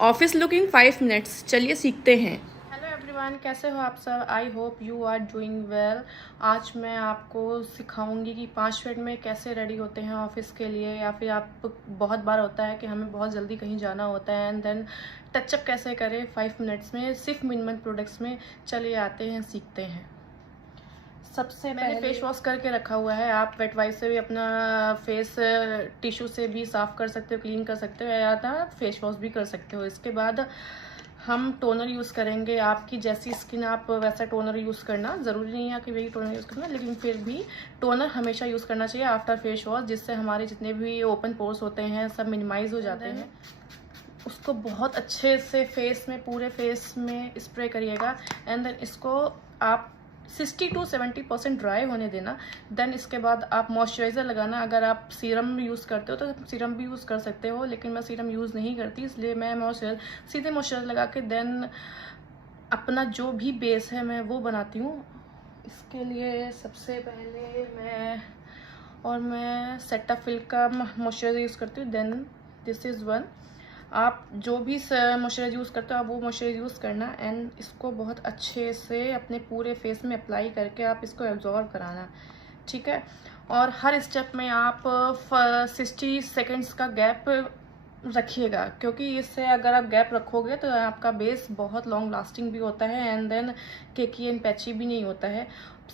Office looking 5 minutes. चलिए सीखते हैं। हेलो एवरीवन, कैसे हो आप सब? I hope you are doing well. आज मैं आपको सिखाऊंगी कि 5 मिनट में कैसे रेडी होते हैं ऑफिस के लिए, या फिर आप बहुत बार होता है कि हमें बहुत जल्दी कहीं जाना होता है एंड देन टचअप कैसे करें 5 मिनट्स में सिर्फ मिनिमम प्रोडक्ट्स में। चलिए आते हैं, सीखते हैं। सबसे मैंने फेस वॉश करके रखा हुआ है। आप वेट वाइप से भी अपना फेस टिश्यू से भी साफ कर सकते हो, क्लीन कर सकते हो, या तो फेस वॉश भी कर सकते हो। इसके बाद हम टोनर यूज़ करेंगे। आपकी जैसी स्किन आप वैसा टोनर यूज़ करना, ज़रूरी नहीं है कि वही टोनर यूज़ करना, लेकिन फिर भी टोनर हमेशा यूज़ करना चाहिए आफ्टर फेस वॉश, जिससे हमारे जितने भी ओपन पोर्स होते हैं सब मिनिमाइज हो जाते हैं। उसको बहुत अच्छे से फेस में, पूरे फेस में स्प्रे करिएगा एंड देन इसको आप 60 to 70% ड्राई होने देना। देन इसके बाद आप मॉइस्चराइज़र लगाना। अगर आप सीरम यूज़ करते हो तो सीरम भी यूज़ कर सकते हो, लेकिन मैं सीरम यूज़ नहीं करती, इसलिए मैं सीधे मॉइस्चराइज़र लगा के देन अपना जो भी बेस है मैं वो बनाती हूँ। इसके लिए सबसे पहले मैं सेटाफिल का मॉइस्चराइज़र यूज़ करती हूँ। Then this is one. आप जो भी मॉइस्चराइज़र यूज़ करते हो आप वो मॉइस्चराइज़र यूज़ करना एंड इसको बहुत अच्छे से अपने पूरे फेस में अप्लाई करके आप इसको एब्जॉर्ब कराना, ठीक है। और हर स्टेप में आप 60 सेकेंड्स का गैप रखिएगा, क्योंकि इससे अगर आप गैप रखोगे तो आपका बेस बहुत लॉन्ग लास्टिंग भी होता है and then cakey and patchy भी नहीं होता है।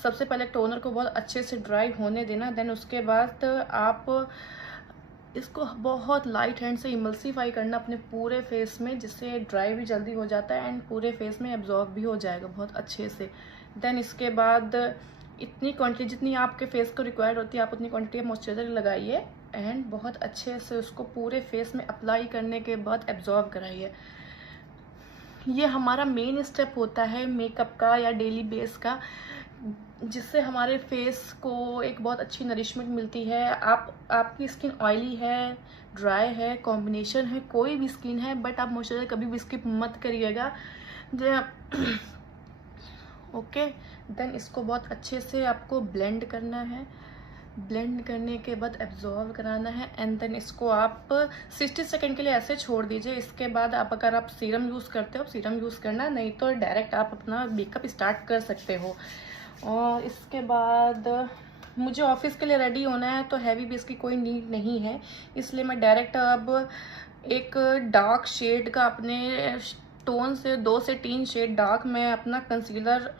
सबसे पहले टोनर को बहुत अच्छे से ड्राई होने देना, देन उसके बाद आप इसको बहुत लाइट हैंड से इमल्सीफाई करना अपने पूरे फेस में, जिससे ड्राई भी जल्दी हो जाता है एंड पूरे फेस में एब्जॉर्ब भी हो जाएगा बहुत अच्छे से। देन इसके बाद इतनी क्वांटिटी जितनी आपके फेस को रिक्वायर्ड होती है आप उतनी क्वांटिटी मॉइस्चराइजर लगाइए एंड बहुत अच्छे से उसको पूरे फेस में अप्लाई करने के बाद एब्जॉर्ब कराइए। ये हमारा मेन स्टेप होता है मेकअप का या डेली बेस का, जिससे हमारे फेस को एक बहुत अच्छी नरिशमेंट मिलती है। आपकी स्किन ऑयली है, ड्राई है, कॉम्बिनेशन है, कोई भी स्किन है, बट आप मॉइस्चराइजर कभी भी स्किप मत करिएगा। ओके, देन इसको बहुत अच्छे से आपको ब्लेंड करना है। ब्लेंड करने के बाद एब्जॉर्ब कराना है एंड देन इसको आप 60 सेकंड के लिए ऐसे छोड़ दीजिए। इसके बाद अगर आप सीरम यूज़ करते हो सीरम यूज़ करना, नहीं तो डायरेक्ट आप अपना मेकअप स्टार्ट कर सकते हो। और इसके बाद मुझे ऑफिस के लिए रेडी होना है तो हैवी बेस की कोई नीड नहीं है, इसलिए मैं डायरेक्ट अब एक डार्क शेड का अपने टोन से 2 से 3 शेड डार्क मैं अपना कंसीलर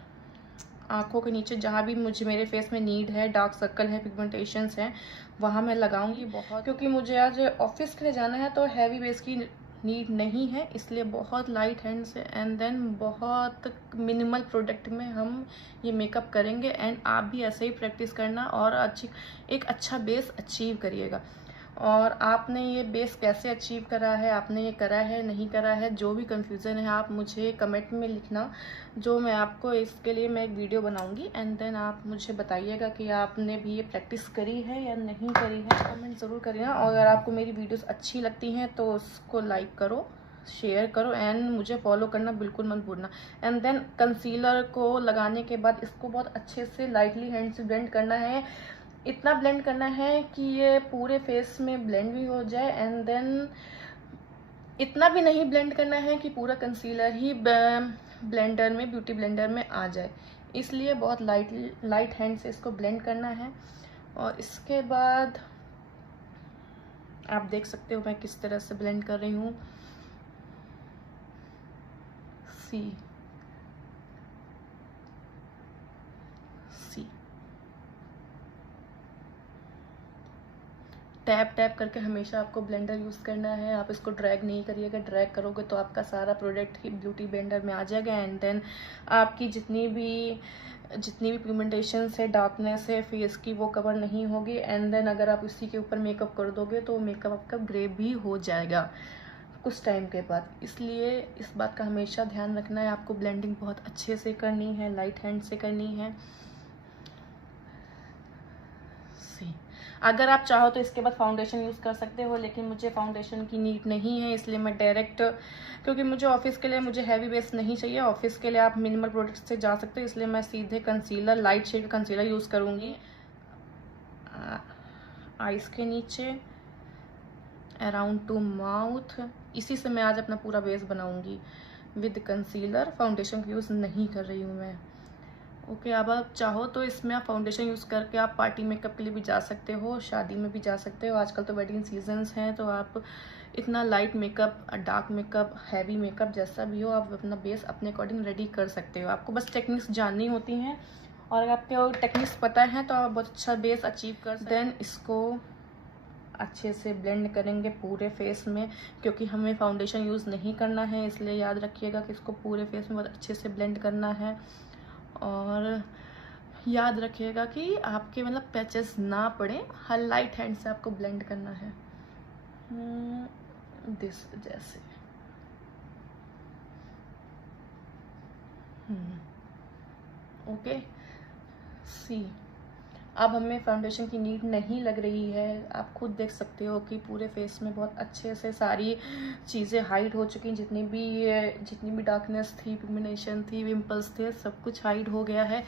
आंखों के नीचे जहाँ भी मेरे फेस में नीड है, डार्क सर्कल है, पिगमेंटेशंस हैं, वहाँ मैं लगाऊंगी बहुत, क्योंकि मुझे आज ऑफिस के लिए जाना है तो हैवी बेस की नीड नहीं है, इसलिए बहुत लाइट हैंड से एंड देन बहुत मिनिमल प्रोडक्ट में हम ये मेकअप करेंगे एंड आप भी ऐसे ही प्रैक्टिस करना और एक अच्छा बेस अचीव करिएगा। और आपने ये बेस कैसे अचीव करा है, आपने ये करा है नहीं करा है, जो भी कंफ्यूजन है आप मुझे कमेंट में लिखना, जो मैं आपको इसके लिए मैं एक वीडियो बनाऊंगी एंड देन आप मुझे बताइएगा कि आपने भी ये प्रैक्टिस करी है या नहीं करी है। कमेंट ज़रूर करिएगा और अगर आपको मेरी वीडियोस अच्छी लगती हैं तो उसको लाइक करो, शेयर करो एंड मुझे फॉलो करना बिल्कुल मत भूलना। एंड देन कंसीलर को लगाने के बाद इसको बहुत अच्छे से लाइटली हैंड से ब्लेंड करना है। इतना ब्लेंड करना है कि ये पूरे फेस में ब्लेंड भी हो जाए एंड देन इतना भी नहीं ब्लेंड करना है कि पूरा कंसीलर ही ब्लेंडर में, ब्यूटी ब्लेंडर में आ जाए, इसलिए बहुत लाइट हैंड से इसको ब्लेंड करना है। और इसके बाद आप देख सकते हो मैं किस तरह से ब्लेंड कर रही हूँ। सी टैप टैप करके हमेशा आपको ब्लेंडर यूज़ करना है, आप इसको ड्रैग नहीं करिएगा, ड्रैग करोगे तो आपका सारा प्रोडक्ट ही ब्यूटी ब्लेंडर में आ जाएगा एंड देन आपकी जितनी भी पिगमेंटेशंस है, डार्कनेस है फेस की, वो कवर नहीं होगी एंड देन अगर आप इसी के ऊपर मेकअप कर दोगे तो मेकअप आपका ग्रे भी हो जाएगा कुछ टाइम के बाद। इसलिए इस बात का हमेशा ध्यान रखना है, आपको ब्लेंडिंग बहुत अच्छे से करनी है, लाइट हैंड से करनी है। अगर आप चाहो तो इसके बाद फाउंडेशन यूज़ कर सकते हो, लेकिन मुझे फाउंडेशन की नीड नहीं है, इसलिए मैं डायरेक्ट, क्योंकि मुझे ऑफिस के लिए मुझे हैवी बेस नहीं चाहिए, ऑफिस के लिए आप मिनिमल प्रोडक्ट्स से जा सकते हो, इसलिए मैं सीधे concealer, light shade concealer use करूँगी आइज़ के नीचे, अराउंड टू माउथ इसी से मैं आज अपना पूरा बेस बनाऊंगी विद कंसीलर। फाउंडेशन का यूज़ नहीं कर रही हूँ मैं। ओके, अब आप चाहो तो इसमें आप फाउंडेशन यूज़ करके आप पार्टी मेकअप के लिए भी जा सकते हो, शादी में भी जा सकते हो। आजकल तो वेडिंग सीजन्स हैं, तो आप इतना light makeup, dark makeup, heavy makeup जैसा भी हो, आप अपना बेस अपने अकॉर्डिंग रेडी कर सकते हो। आपको बस टेक्निक्स जाननी होती हैं, और अगर आपको टेक्निक्स पता है तो आप बहुत अच्छा बेस अचीव कर सकते हैं। देन इसको अच्छे से ब्लेंड करेंगे पूरे फेस में, क्योंकि हमें फाउंडेशन यूज़ नहीं करना है, इसलिए याद रखिएगा कि इसको पूरे फेस में बहुत अच्छे से ब्लेंड करना है। और याद रखिएगा कि आपके मतलब पैचेस ना पड़े, हर लाइट हैंड से आपको ब्लेंड करना है। दिस जैसे ओके। सी, अब हमें फाउंडेशन की नीड नहीं लग रही है। आप खुद देख सकते हो कि पूरे फेस में बहुत अच्छे से सारी चीज़ें हाइड हो चुकी हैं, जितनी भी डार्कनेस थी, पिगमेंटेशन थी, पिंपल्स थे, सब कुछ हाइड हो गया है।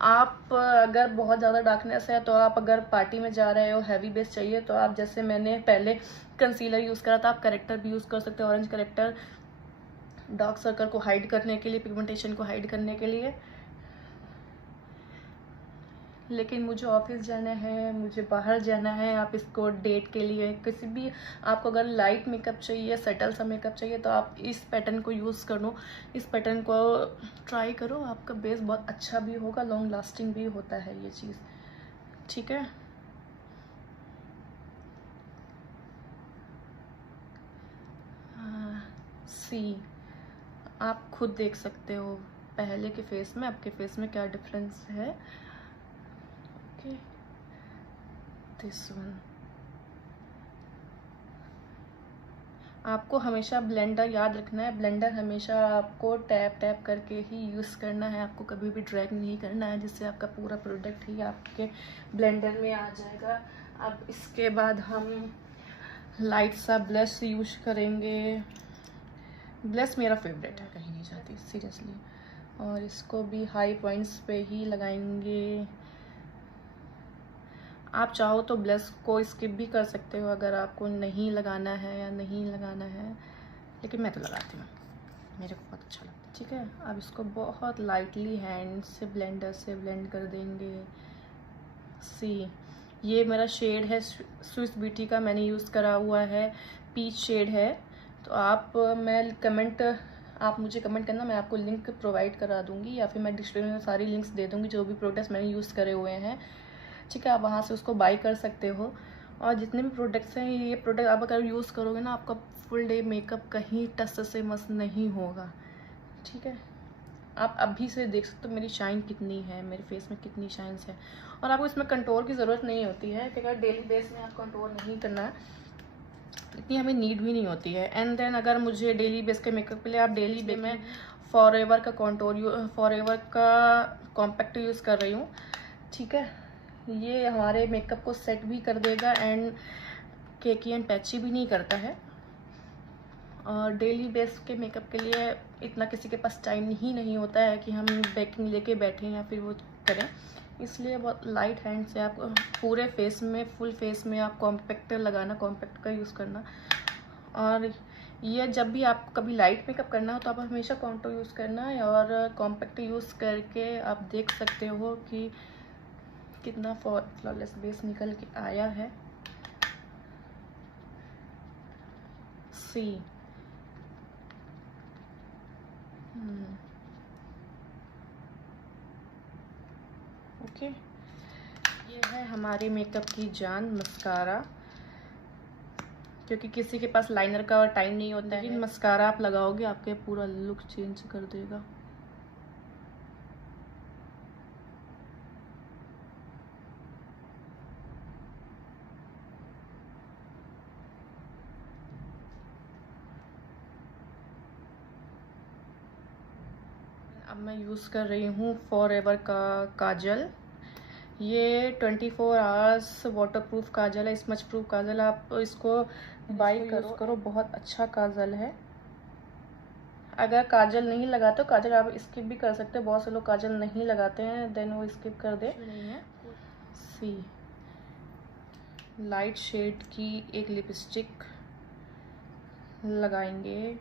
आप अगर बहुत ज़्यादा डार्कनेस है, तो आप अगर पार्टी में जा रहे हो, हैवी बेस चाहिए, तो आप जैसे मैंने पहले कंसीलर यूज़ करा था, आप करेक्टर भी यूज़ कर सकते हो, ऑरेंज करेक्टर, डार्क सर्कल को हाइड करने के लिए, पिगमेंटेशन को हाइड करने के लिए। लेकिन मुझे ऑफिस जाना है, मुझे बाहर जाना है, आप इसको डेट के लिए, किसी भी, आपको अगर लाइट मेकअप चाहिए, सटल सा मेकअप चाहिए, तो आप इस पैटर्न को यूज़ करो, इस पैटर्न को ट्राई करो। आपका बेस बहुत अच्छा भी होगा, लॉन्ग लास्टिंग भी होता है ये चीज़, ठीक है। सी, आप खुद देख सकते हो पहले के फेस में आपके फेस में क्या डिफरेंस है। Okay, this one. आपको हमेशा ब्लेंडर याद रखना है, ब्लेंडर हमेशा आपको टैप टैप करके ही यूज़ करना है, आपको कभी भी ड्रैग नहीं करना है, जिससे आपका पूरा प्रोडक्ट ही आपके ब्लेंडर में आ जाएगा। अब इसके बाद हम लाइट सा ब्लश यूज करेंगे। ब्लश मेरा फेवरेट है, कहीं नहीं जाती सीरियसली, और इसको भी हाई पॉइंट्स पे ही लगाएंगे। आप चाहो तो ब्लश को स्किप भी कर सकते हो अगर आपको नहीं लगाना है या नहीं लगाना है, लेकिन मैं तो लगाती हूँ, मेरे को बहुत अच्छा लगता है, ठीक है। अब इसको बहुत लाइटली हैंड से ब्लेंडर से ब्लेंड कर देंगे। सी, ये मेरा शेड है स्विस ब्यूटी का, मैंने यूज़ करा हुआ है, पीच शेड है। तो आप मुझे कमेंट करना, मैं आपको लिंक प्रोवाइड करा दूंगी, या फिर मैं डिस्क्रिप्शन में सारी लिंक्स दे दूंगी, जो भी प्रोडक्ट्स मैंने यूज़ करे हुए हैं, ठीक है। आप वहाँ से उसको बाई कर सकते हो। और जितने भी प्रोडक्ट्स हैं, ये प्रोडक्ट आप अगर यूज़ करोगे ना, आपका फुल डे मेकअप कहीं टस से मस नहीं होगा, ठीक है। आप अभी से देख सकते हो मेरी शाइन कितनी है, मेरे फेस में कितनी शाइन्स है। और आपको इसमें कंट्रोल की ज़रूरत नहीं होती है, कि अगर डेली बेस में आप कंट्रोल नहीं करना है, इतनी हमें नीड भी नहीं होती है। एंड देन अगर मुझे डेली बेस के मेकअप के लिए, आप डेली बेस में फॉरएवर का कॉम्पैक्ट यूज़ कर रही हूँ, ठीक है। ये हमारे मेकअप को सेट भी कर देगा, एंड केकी एंड पैची भी नहीं करता है। और डेली बेस के मेकअप के लिए इतना किसी के पास टाइम ही नहीं होता है कि हम बेकिंग लेके बैठें या फिर वो करें, इसलिए बहुत लाइट हैंड से आप पूरे फेस में, फुल फेस में आप कॉम्पैक्ट लगाना, कॉम्पैक्ट का यूज़ करना। और ये जब भी आप कभी लाइट मेकअप करना हो, तो आप हमेशा कॉन्टूर यूज़ करना है, और कॉम्पैक्ट यूज़ करके आप देख सकते हो कि कितना फ्लॉलेस बेस निकल के आया है। सी, ओके, ये है हमारे मेकअप की जान, मस्कारा। क्योंकि किसी के पास लाइनर का टाइम नहीं होता है, लेकिन मस्कारा आप लगाओगे, आपके पूरा लुक चेंज कर देगा। अब मैं यूज़ कर रही हूँ फॉरएवर का काजल। ये 24 आवर्स वाटरप्रूफ काजल है, स्मच प्रूफ काजल। आप इसको बाई करो, बहुत अच्छा काजल है। अगर काजल नहीं लगाते हो, काजल आप स्किप भी कर सकते हो, बहुत से लोग काजल नहीं लगाते हैं, देन वो स्किप कर दे। सी, लाइट शेड की एक लिपस्टिक, लगाएंगे।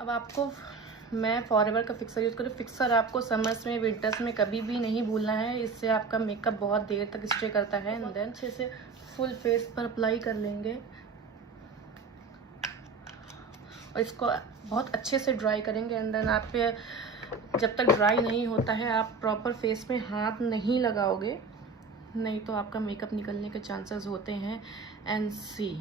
अब आपको मैं फॉरएवर का फिक्सर यूज़ करूँ। फिक्सर आपको समर्स में, विंटर्स में कभी भी नहीं भूलना है, इससे आपका मेकअप बहुत देर तक स्टे करता है। एंड देन अच्छे से फुल फेस पर अप्लाई कर लेंगे और इसको बहुत अच्छे से ड्राई करेंगे। एंड देन आप जब तक ड्राई नहीं होता है आप प्रॉपर फेस में हाथ नहीं लगाओगे, नहीं तो आपका मेकअप निकलने के चांसेस होते हैं। एंड सी